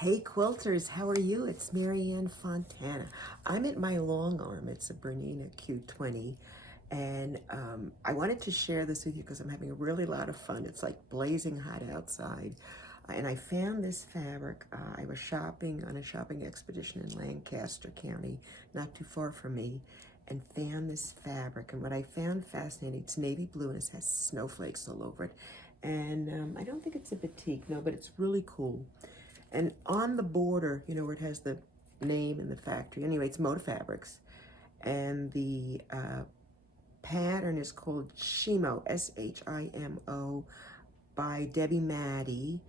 Hey quilters, how are you? It's Marianne Fontana. I'm at my long arm. It's a Bernina Q20. And I wanted to share this with you because I'm having a really lot of fun. It's like blazing hot outside. And I found this fabric. I was shopping on a shopping expedition in Lancaster County, not too far from me, and found this fabric. And what I found fascinating, it's navy blue and it has snowflakes all over it. And I don't think it's a batik, no, but it's really cool. And on the border, you know, where it has the name and the factory. Anyway, it's Moda Fabrics. And the pattern is called Shimo, S-H-I-M-O, by Debbie Maddie,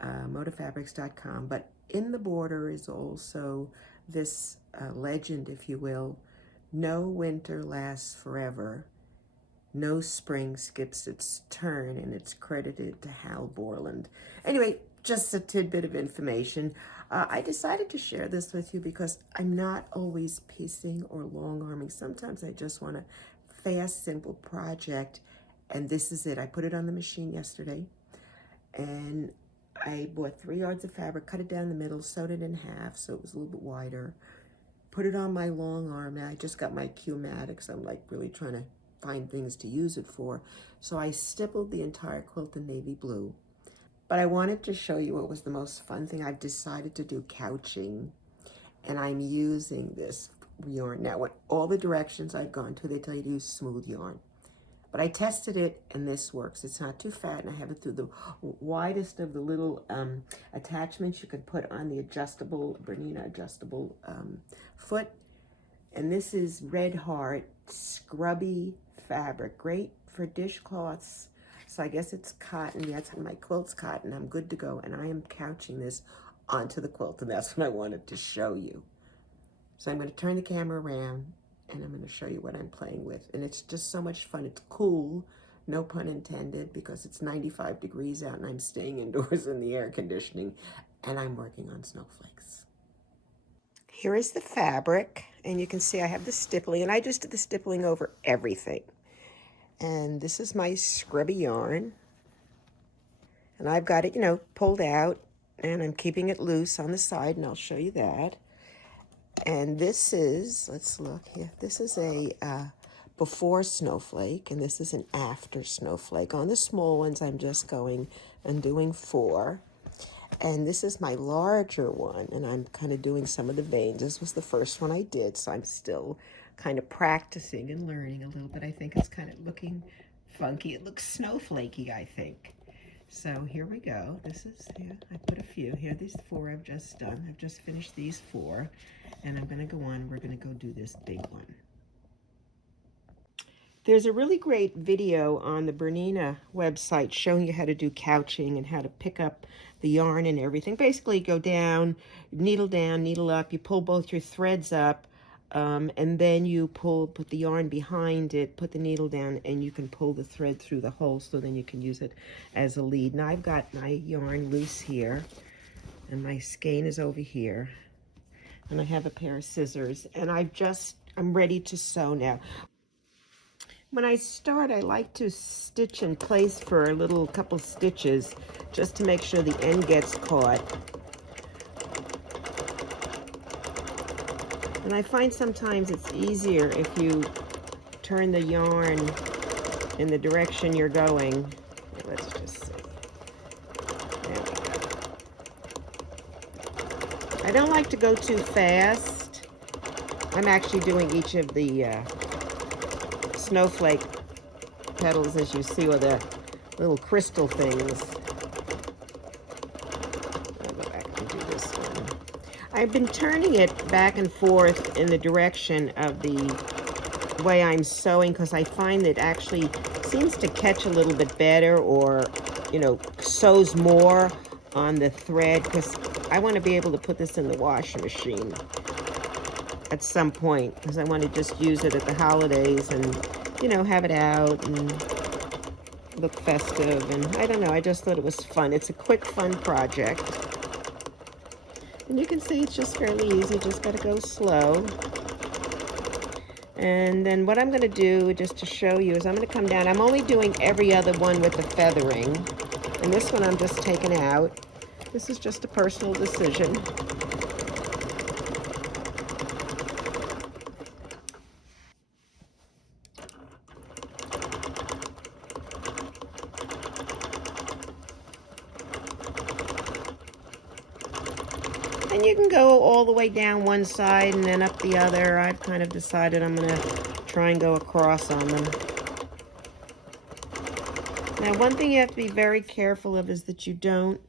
modafabrics.com. But in the border is also this legend, if you will: no winter lasts forever. No spring skips its turn, and it's credited to Hal Borland. Anyway, just a tidbit of information. I decided to share this with you because I'm not always piecing or long arming. Sometimes I just want a fast, simple project, and this is it. I put it on the machine yesterday, and I bought 3 yards of fabric, cut it down the middle, sewed it in half so it was a little bit wider, put it on my long arm. Now I just got my Q-matic, so I'm like really trying to find things to use it for. So I stippled the entire quilt in navy blue. But I wanted to show you what was the most fun thing. I've decided to do couching, and I'm using this yarn. Now, what all the directions I've gone to, they tell you to use smooth yarn. But I tested it, and this works. It's not too fat, and I have it through the widest of the little attachments you could put on the adjustable, Bernina adjustable foot. And this is Red Heart scrubby fabric, great for dishcloths. So I guess it's cotton. That's my quilt's cotton. I'm good to go. And I am couching this onto the quilt, and that's what I wanted to show you. So I'm going to turn the camera around, and I'm going to show you what I'm playing with. And it's just so much fun. It's cool, no pun intended, because it's 95 degrees out, and I'm staying indoors in the air conditioning, and I'm working on snowflakes. Here is the fabric, and you can see I have the stippling, and I just did the stippling over everything. And this is my scrubby yarn, and I've got it, you know, pulled out, and I'm keeping it loose on the side, and I'll show you that. And this is, let's look here, this is a before snowflake, and this is an after snowflake. On the small ones, I'm just going and doing 4. And this is my larger one, and I'm kind of doing some of the veins. This was the first one I did, so I'm still kind of practicing and learning a little bit. I think it's kind of looking funky. It looks snowflakey, I think. So here we go. This is, yeah, I put a few. Here, these 4 I've just done. I've just finished these 4, and I'm going to go on. We're going to go do this big one. There's a really great video on the Bernina website showing you how to do couching and how to pick up the yarn and everything. Basically, you go down, needle up, you pull both your threads up, and then you put the yarn behind it, put the needle down, and you can pull the thread through the hole, so then you can use it as a lead. Now I've got my yarn loose here, and my skein is over here, and I have a pair of scissors, and I'm ready to sew now. When I start, I like to stitch in place for a couple stitches just to make sure the end gets caught. And I find sometimes it's easier if you turn the yarn in the direction you're going. Let's just see. There we go. I don't like to go too fast. I'm actually doing each of the snowflake petals, as you see, with the little crystal things. I'll go back and do this one. I've been turning it back and forth in the direction of the way I'm sewing, because I find that it actually seems to catch a little bit better, or, you know, sews more on the thread, because I want to be able to put this in the washing machine at some point, because I want to just use it at the holidays and, you know, have it out and look festive. And I don't know, I just thought it was fun. It's a quick, fun project. And you can see it's just fairly easy, just got to go slow. And then what I'm going to do, just to show you, is I'm going to come down. I'm only doing every other one with the feathering. And this one I'm just taking out. This is just a personal decision. And you can go all the way down one side and then up the other. I've kind of decided I'm going to try and go across on them. Now, one thing you have to be very careful of is that you don't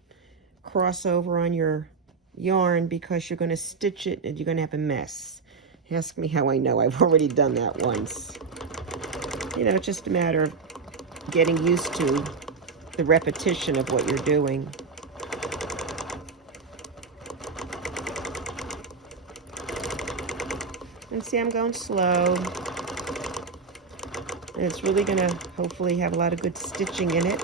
cross over on your yarn, because you're going to stitch it and you're going to have a mess. Ask me how I know. I've already done that once. You know, it's just a matter of getting used to the repetition of what you're doing. And see, I'm going slow. And it's really going to hopefully have a lot of good stitching in it.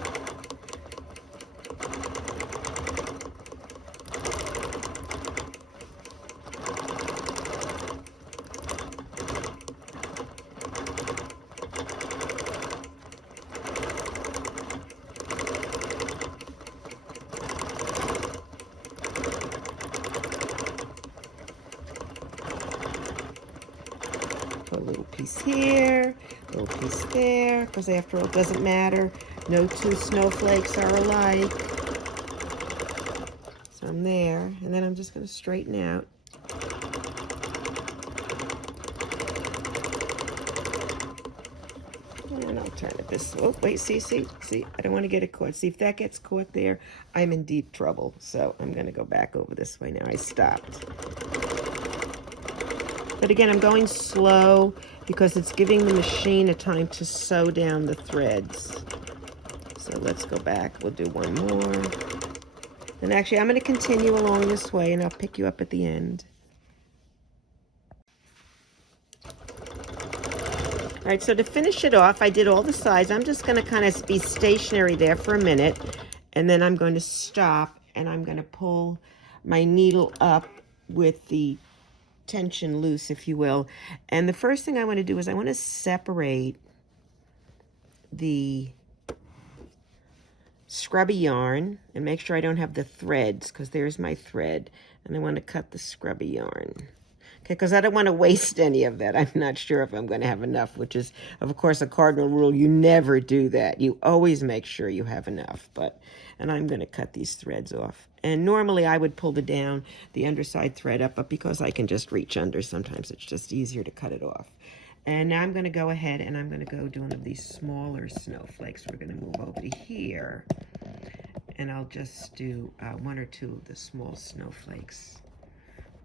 Put a little piece here, a little piece there, because after all, it doesn't matter. No two snowflakes are alike. So I'm there, and then I'm just going to straighten out. And I'll turn it this way. Oh, wait, see, I don't want to get it caught. See, if that gets caught there, I'm in deep trouble. So I'm going to go back over this way now. I stopped. But again, I'm going slow because it's giving the machine a time to sew down the threads. So let's go back. We'll do one more. And actually, I'm going to continue along this way, and I'll pick you up at the end. All right, so to finish it off, I did all the sides. I'm just going to kind of be stationary there for a minute, and then I'm going to stop, and I'm going to pull my needle up with the tension loose, if you will. And the first thing I want to do is I want to separate the scrubby yarn and make sure I don't have the threads, because there's my thread, and I want to cut the scrubby yarn. Okay, because I don't want to waste any of that. I'm not sure if I'm going to have enough, which is, of course, a cardinal rule. You never do that. You always make sure you have enough. And I'm going to cut these threads off. And normally I would pull the underside thread up, but because I can just reach under, sometimes it's just easier to cut it off. And now I'm going to go ahead and I'm going to go do one of these smaller snowflakes. We're going to move over to here, and I'll just do one or two of the small snowflakes.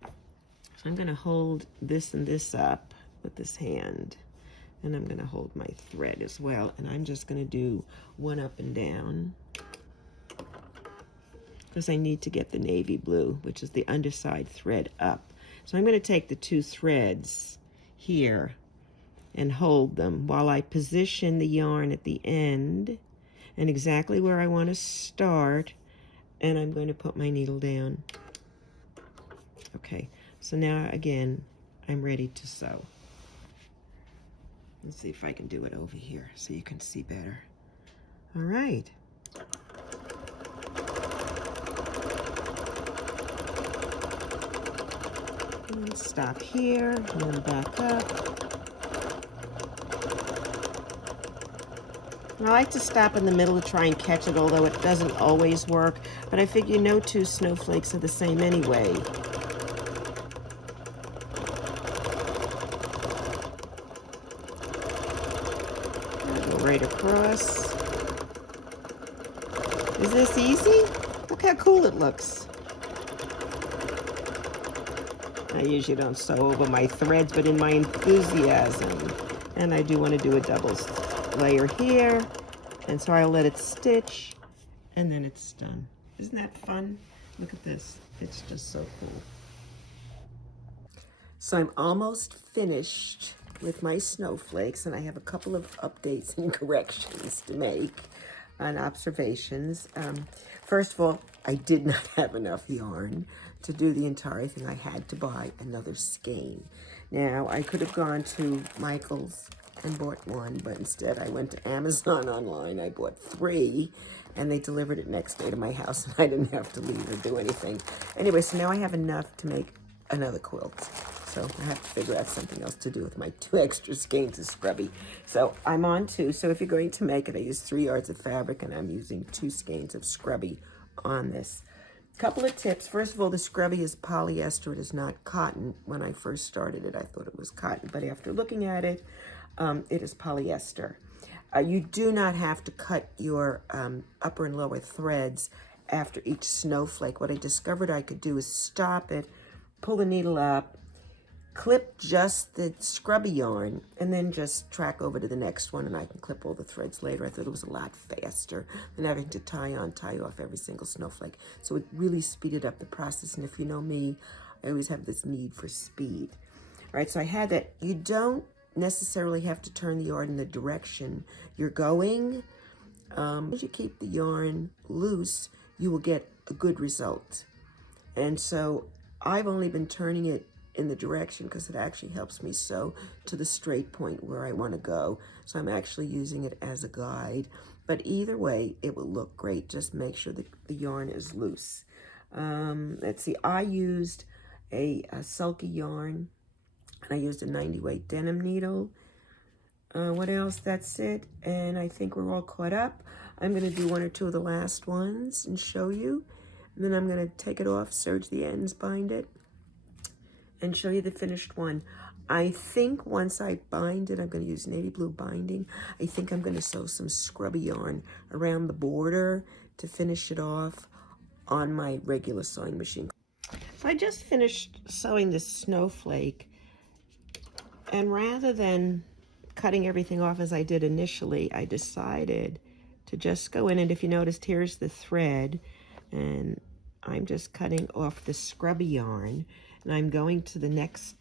So I'm going to hold this and this up with this hand, and I'm going to hold my thread as well, and I'm just going to do one up and down, because I need to get the navy blue, which is the underside thread, up. So I'm going to take the two threads here and hold them while I position the yarn at the end and exactly where I want to start, and I'm going to put my needle down. Okay, so now again, I'm ready to sew. Let's see if I can do it over here so you can see better. All right. And stop here, and then back up. I like to stop in the middle to try and catch it, although it doesn't always work. But I figure no two snowflakes are the same anyway. Go right across. Is this easy? Look how cool it looks. I usually don't sew over my threads, but in my enthusiasm, and I do want to do a double layer here, and so I'll let it stitch, and then it's done. Isn't that fun? Look at this. It's just so cool. So I'm almost finished with my snowflakes, and I have a couple of updates and corrections to make on observations. First of all, I did not have enough yarn to do the entire thing. I had to buy another skein. Now, I could have gone to Michael's and bought one, but instead I went to Amazon online. I bought 3, and they delivered it next day to my house, and I didn't have to leave or do anything. Anyway, so now I have enough to make another quilt. So I have to figure out something else to do with my 2 extra skeins of scrubby. So I'm on 2. So if you're going to make it, I use 3 yards of fabric, and I'm using 2 skeins of scrubby on this. Couple of tips. First of all, the scrubby is polyester. It is not cotton. When I first started it, I thought it was cotton, but after looking at it, it is polyester. You do not have to cut your upper and lower threads after each snowflake. What I discovered I could do is stop it, pull the needle up, clip just the scrubby yarn, and then just track over to the next one, and I can clip all the threads later. I thought it was a lot faster than having to tie off every single snowflake. So it really speeded up the process, and if you know me, I always have this need for speed. All right, so I had that. You don't necessarily have to turn the yarn in the direction you're going. As you keep the yarn loose, you will get a good result. And so I've only been turning it in the direction because it actually helps me sew to the straight point where I want to go. So I'm actually using it as a guide. But either way, it will look great. Just make sure that the yarn is loose. Let's see, I used a sulky yarn, and I used a 90 weight denim needle. What else? That's it. And I think we're all caught up. I'm going to do 1 or 2 of the last ones and show you. And then I'm going to take it off, serge the ends, bind it, and show you the finished one. I think once I bind it, I'm going to use navy blue binding. I think I'm going to sew some scrubby yarn around the border to finish it off on my regular sewing machine. So I just finished sewing this snowflake, and rather than cutting everything off as I did initially, I decided to just go in, and if you noticed, here's the thread, and I'm just cutting off the scrubby yarn, and I'm going to the next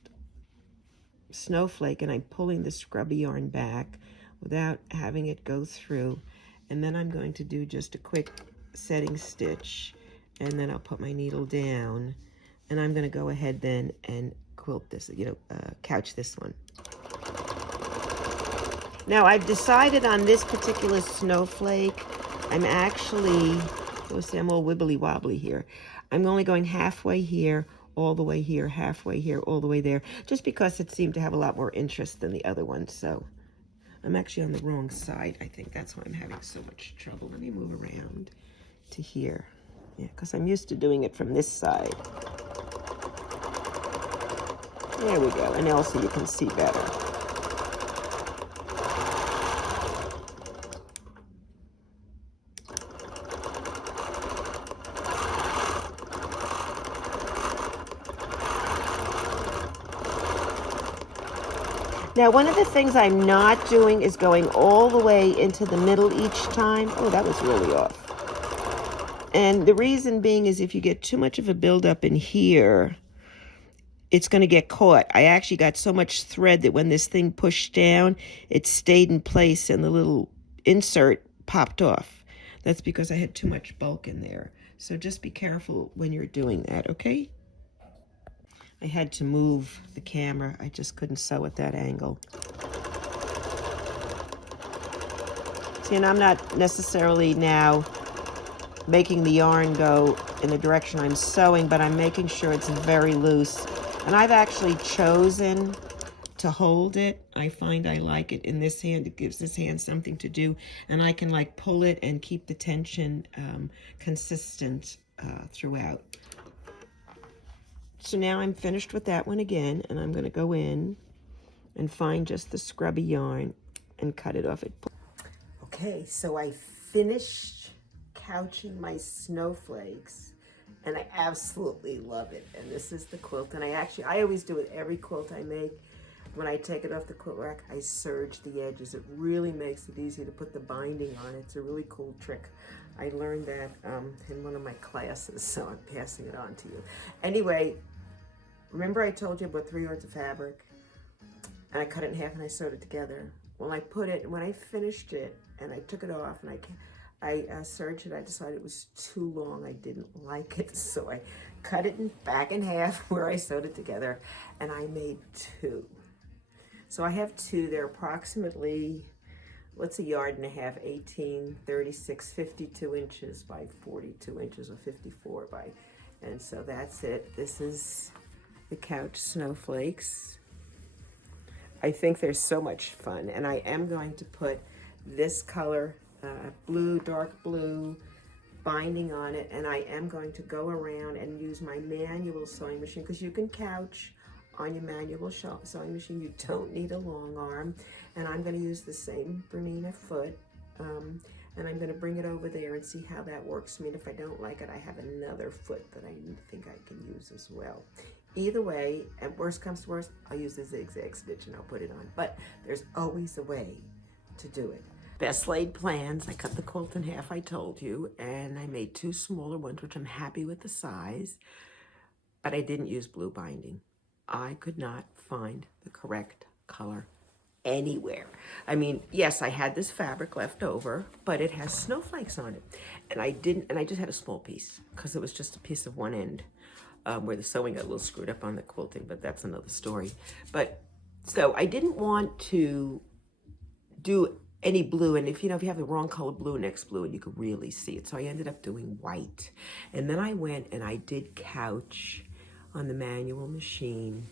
snowflake, and I'm pulling the scrubby yarn back without having it go through, and then I'm going to do just a quick setting stitch, and then I'll put my needle down, and I'm going to go ahead then and quilt this, couch this one. Now I've decided on this particular snowflake, I'm actually, I'm all wibbly wobbly here. I'm only going halfway here, all the way here, halfway here, all the way there, just because it seemed to have a lot more interest than the other one. So I'm actually on the wrong side. I think that's why I'm having so much trouble. Let me move around to here. Yeah, because I'm used to doing it from this side. There we go. And also you can see better. Now, one of the things I'm not doing is going all the way into the middle each time. Oh, that was really off. And the reason being is if you get too much of a buildup in here, it's going to get caught. I actually got so much thread that when this thing pushed down, it stayed in place and the little insert popped off. That's because I had too much bulk in there. So just be careful when you're doing that, okay? I had to move the camera. I just couldn't sew at that angle. See, and I'm not necessarily now making the yarn go in the direction I'm sewing, but I'm making sure it's very loose. And I've actually chosen to hold it. I find I like it in this hand. It gives this hand something to do, and I can like pull it and keep the tension consistent throughout. So now I'm finished with that one again, and I'm going to go in and find just the scrubby yarn and cut it off. Okay, so I finished couching my snowflakes, and I absolutely love it. And this is the quilt, and I always do it every quilt I make. When I take it off the quilt rack, I serge the edges. It really makes it easy to put the binding on. It's a really cool trick. I learned that in one of my classes, so I'm passing it on to you. Anyway, remember I told you about 3 yards of fabric, and I cut it in half and I sewed it together. Well, when I finished it and I took it off and I serged it, I decided it was too long. I didn't like it, so I cut it back in half where I sewed it together, and I made 2. So I have two. They're approximately, what's a yard and a half? 18, 36, 52 inches by 42 inches or 54 by, and so that's it. This is the couch Snowflakes. I think they're so much fun, and I am going to put this color, blue, dark blue, binding on it, and I am going to go around and use my manual sewing machine, because you can couch on your manual sewing machine. You don't need a long arm, and I'm going to use the same Bernina foot, and I'm going to bring it over there and see how that works. I mean, if I don't like it, I have another foot that I think I can use as well. Either way, and worst comes to worst, I'll use the zigzag stitch and I'll put it on, but there's always a way to do it. Best laid plans. I cut the quilt in half, I told you, and I made two smaller ones, which I'm happy with the size, but I didn't use blue binding. I could not find the correct color anywhere. I mean, yes, I had this fabric left over, but it has snowflakes on it, and I just had a small piece, because it was just a piece of one end, where the sewing got a little screwed up on the quilting, but that's another story. But, so I didn't want to do any blue, and if you have the wrong color blue next blue, and you could really see it. So I ended up doing white. And then I went and I did couch on the manual machine,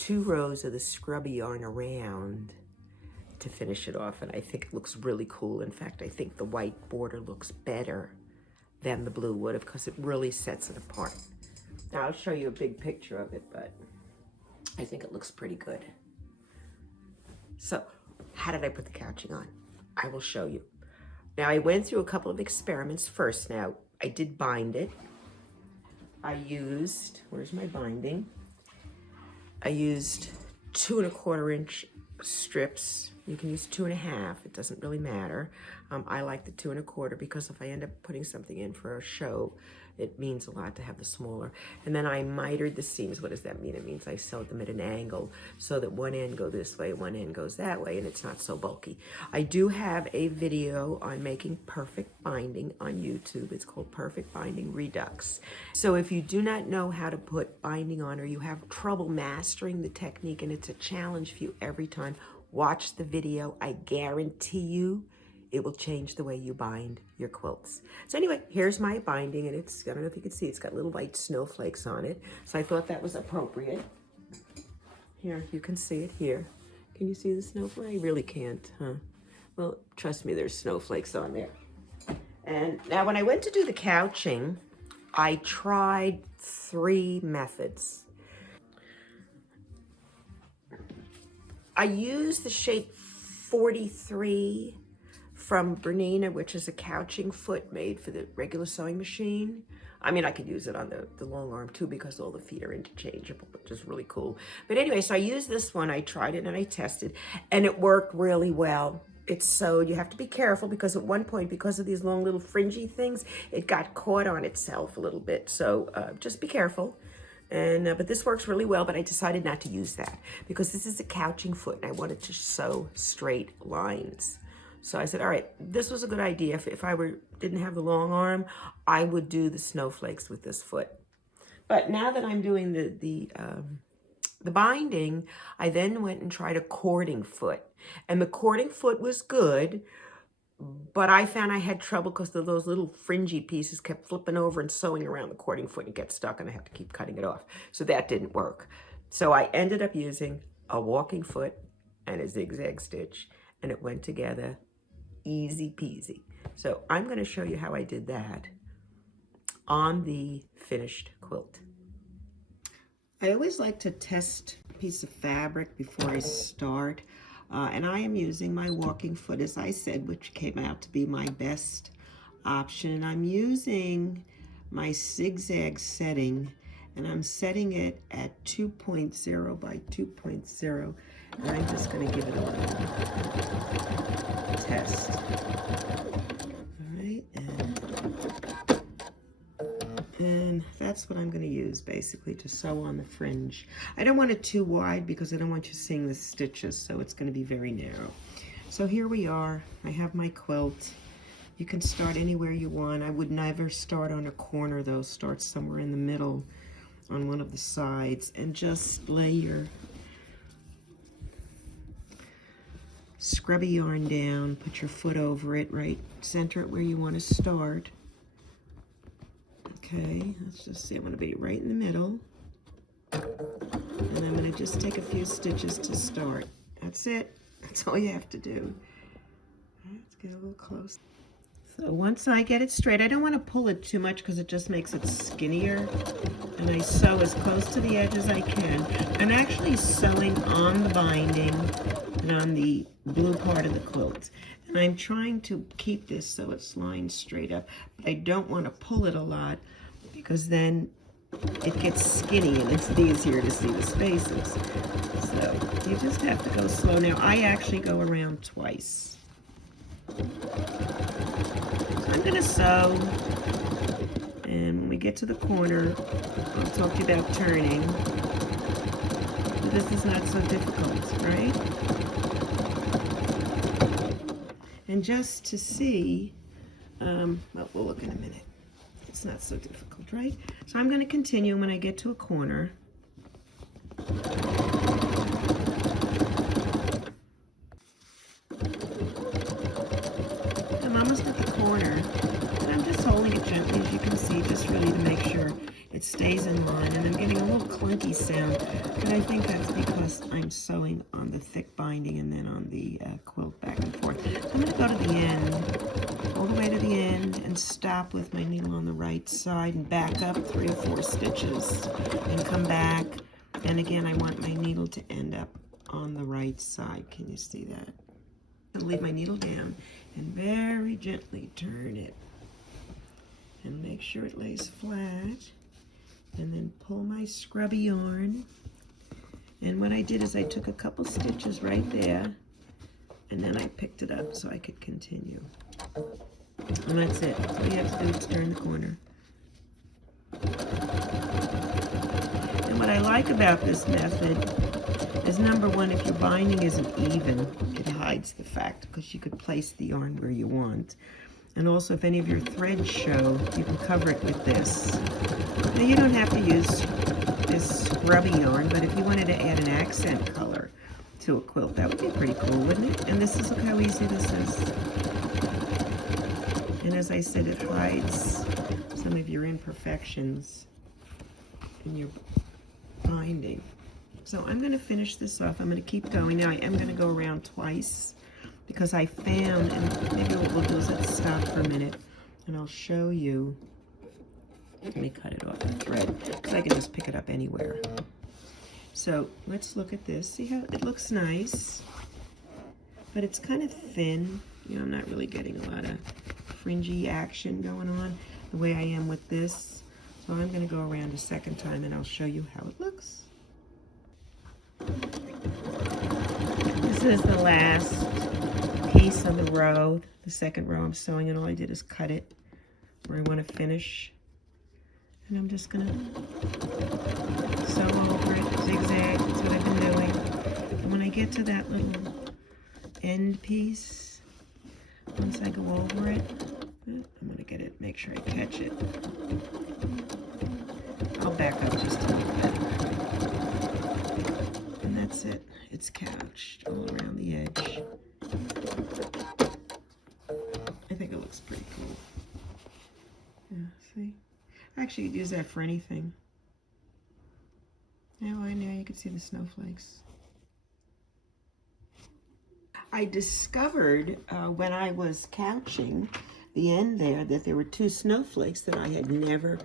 2 rows of the scrubby yarn around to finish it off, and I think it looks really cool. In fact, I think the white border looks better than the blue would have, because it really sets it apart. Now I'll show you a big picture of it, but I think it looks pretty good. So how did I put the couching on? I will show you. Now I went through a couple of experiments first. Now I did bind it. I used, where's my binding? I used 2 1/4 inch strips. You can use 2 1/2, it doesn't really matter. I like the 2 1/4 because if I end up putting something in for a show, it means a lot to have the smaller. And then I mitered the seams. What does that mean? It means I sewed them at an angle so that one end goes this way, one end goes that way, and it's not so bulky. I do have a video on making perfect binding on YouTube. It's called Perfect Binding Redux. So if you do not know how to put binding on, or you have trouble mastering the technique and it's a challenge for you every time, watch the video. I guarantee you it will change the way you bind your quilts. So anyway, here's my binding, and it's, I don't know if you can see, it's got little white snowflakes on it. So I thought that was appropriate. Here, you can see it here. Can you see the snowflake? I really can't, huh? Well, trust me, there's snowflakes on there. And now when I went to do the couching, I tried 3 methods. I used the shape 43 from Bernina, which is a couching foot made for the regular sewing machine. I mean, I could use it on the long arm too, because all the feet are interchangeable, which is really cool. But anyway, so I used this one, I tried it and I tested, and it worked really well. It's sewed, you have to be careful, because at one point, because of these long little fringy things, it got caught on itself a little bit. So just be careful. And but this works really well, but I decided not to use that because this is a couching foot and I wanted to sew straight lines. So I said, all right, this was a good idea. If I didn't have the long arm, I would do the snowflakes with this foot. But now that I'm doing the binding, I then went and tried a cording foot. And the cording foot was good, but I found I had trouble because those little fringy pieces kept flipping over and sewing around the cording foot and get stuck, and I have to keep cutting it off. So that didn't work. So I ended up using a walking foot and a zigzag stitch, and it went together easy peasy. So I'm going to show you how I did that on the finished quilt. I always like to test a piece of fabric before I start. And I am using my walking foot, as I said, which came out to be my best option. I'm using my zigzag setting, and I'm setting it at 2.0 by 2.0. And I'm just going to give it a little test. All right, and that's what I'm going to use basically to sew on the fringe. I don't want it too wide because I don't want you seeing the stitches, so it's going to be very narrow. So here we are. I have my quilt. You can start anywhere you want. I would never start on a corner though. Start somewhere in the middle on one of the sides and just lay your scrubby yarn down, put your foot over it, right, center it where you want to start. Okay, let's just see, I'm going to be right in the middle. And I'm going to just take a few stitches to start. That's it. That's all you have to do. Let's get a little close. So once I get it straight, I don't want to pull it too much because it just makes it skinnier. And I sew as close to the edge as I can. I'm actually sewing on the binding and on the blue part of the quilt. And I'm trying to keep this so it's lined straight up. But I don't want to pull it a lot because then it gets skinny and it's easier to see the spaces. So you just have to go slow. Now I actually go around twice. So I'm going to sew, and when we get to the corner, I'll talk to you about turning. But this is not so difficult, right? And just to see, well, we'll look in a minute. It's not so difficult, right? So I'm going to continue when I get to a corner. I'm almost at the corner, and I'm just holding it gently, as you can see, just really to make sure it stays in line. And I'm getting a little clunky sound, but I think that's because I'm sewing on the thick binding and then on the quilt back and forth. I'm going to go to the end, all the way to the end, and stop with my needle on the right side and back up 3 or 4 stitches and come back. And again, I want my needle to end up on the right side. Can you see that? I'm going to leave my needle down and very gently turn it and make sure it lays flat, and then pull my scrubby yarn. And what I did is I took a couple stitches right there, and then I picked it up so I could continue. And that's it. All you have to do is turn the corner. And what I like about this method is, number one, if your binding isn't even, it hides the fact because you could place the yarn where you want. And also, if any of your threads show, you can cover it with this. Now, you don't have to use this scrubby yarn, but if you wanted to add an accent color to a quilt, that would be pretty cool, wouldn't it? And this is, look how easy this is. And as I said, it hides some of your imperfections in your binding. So I'm going to finish this off. I'm going to keep going. Now I am going to go around twice because I found, and maybe what we'll do is let's stop for a minute and I'll show you. Let me cut it off the thread because I can just pick it up anywhere. So let's look at this. See how it looks nice, but it's kind of thin. You know, I'm not really getting a lot of fringy action going on the way I am with this. So I'm going to go around a second time and I'll show you how it looks. This is the last piece of the row, the second row I'm sewing, and all I did is cut it where I want to finish. And I'm just going to sew over it, zigzag. That's what I've been doing. And when I get to that little end piece, once I go over it, I'm going to get it, make sure I catch it. I'll back up just a little bit. And that's it. It's couched all around the edge. I think it looks pretty cool. Yeah, see? Actually, you could use that for anything. Now you can see the snowflakes. I discovered when I was couching the end there that there were 2 snowflakes that I had never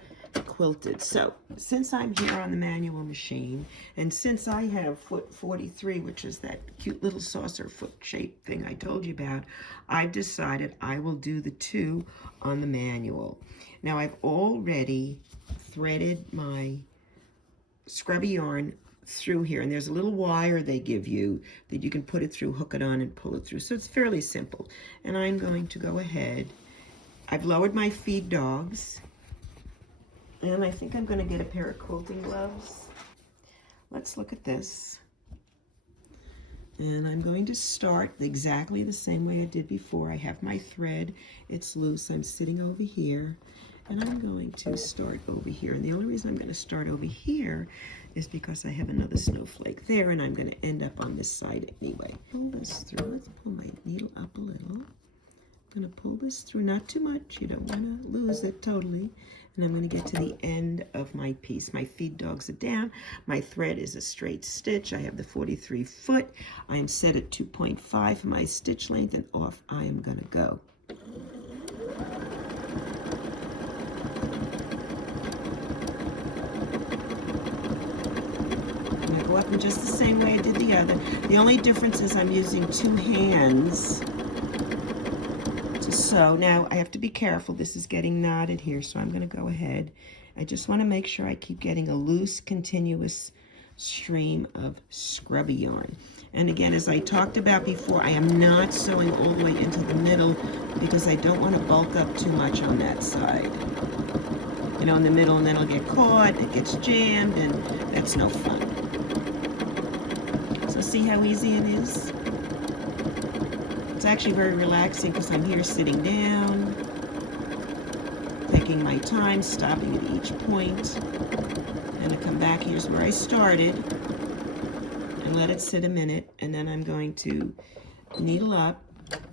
quilted. So since I'm here on the manual machine, and since I have foot 43, which is that cute little saucer foot shaped thing I told you about, I've decided I will do the 2 on the manual. Now I've already threaded my scrubby yarn through here, and there's a little wire they give you that you can put it through, hook it on, and pull it through. So it's fairly simple. And I'm going to go ahead. I've lowered my feed dogs, and I think I'm going to get a pair of quilting gloves. Let's look at this. And I'm going to start exactly the same way I did before. I have my thread. It's loose. I'm sitting over here, And I'm going to start over here. And the only reason I'm going to start over here is because I have another snowflake there, and I'm going to end up on this side anyway. Pull this through. Let's pull my needle up a little. I'm going to pull this through, not too much. You don't want to lose it totally. And I'm going to get to the end of my piece. My feed dogs are down. My thread is a straight stitch. I have the 43 foot. I am set at 2.5 for my stitch length, and off I am going to go. I'm going to go up in just the same way I did the other. The only difference is I'm using two hands to sew. Now I have to be careful. This is getting knotted here, so I'm going to go ahead. I just want to make sure I keep getting a loose, continuous stream of scrubby yarn. And again, as I talked about before, I am not sewing all the way into the middle because I don't want to bulk up too much on that side. You know, in the middle, and then it'll get caught, it gets jammed, and that's no fun. So see how easy it is? It's actually very relaxing because I'm here sitting down, taking my time, stopping at each point. And I come back, here's where I started, and let it sit a minute, and then I'm going to needle up,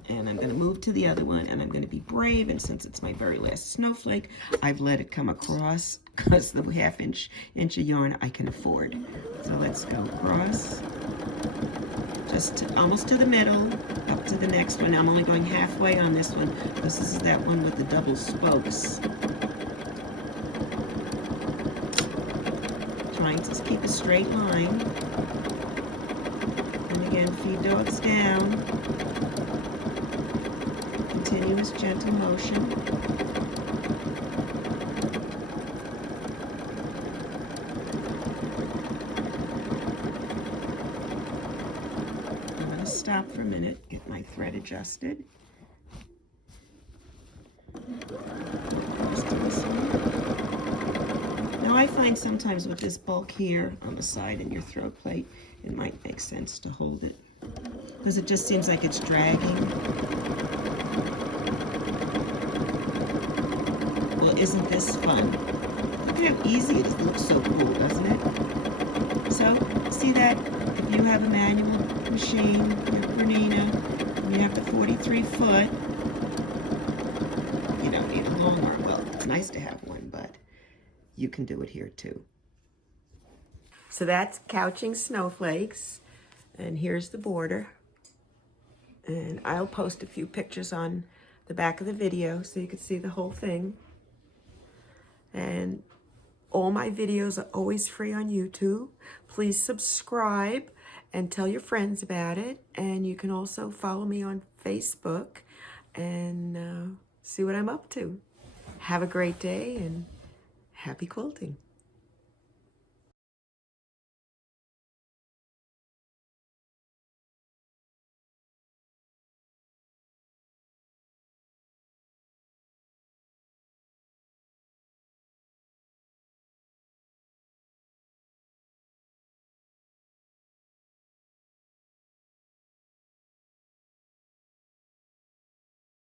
and I'm going to move to the other one, and I'm going to be brave, and since it's my very last snowflake, I've let it come across because the half-inch of yarn I can afford. So let's go across, just almost to the middle, up to the next one. I'm only going halfway on this one because this is that one with the double spokes. Trying to keep a straight line. And again, feed dogs down. Continuous gentle motion. I'm going to stop for a minute, get my thread adjusted. Now I find sometimes with this bulk here on the side and your throat plate, it might make sense to hold it because it just seems like it's dragging. Well, isn't this fun? Look at how easy it is. It looks so cool, doesn't it? So, see that? If you have a manual machine, your Bernina, and you have the 43 foot, you don't need a long arm. Well, it's nice to have one, but you can do it here too. So that's couching snowflakes, and here's the border. And I'll post a few pictures on the back of the video so you can see the whole thing. And all my videos are always free on YouTube. Please subscribe and tell your friends about it. And you can also follow me on Facebook and see what I'm up to. Have a great day and happy quilting.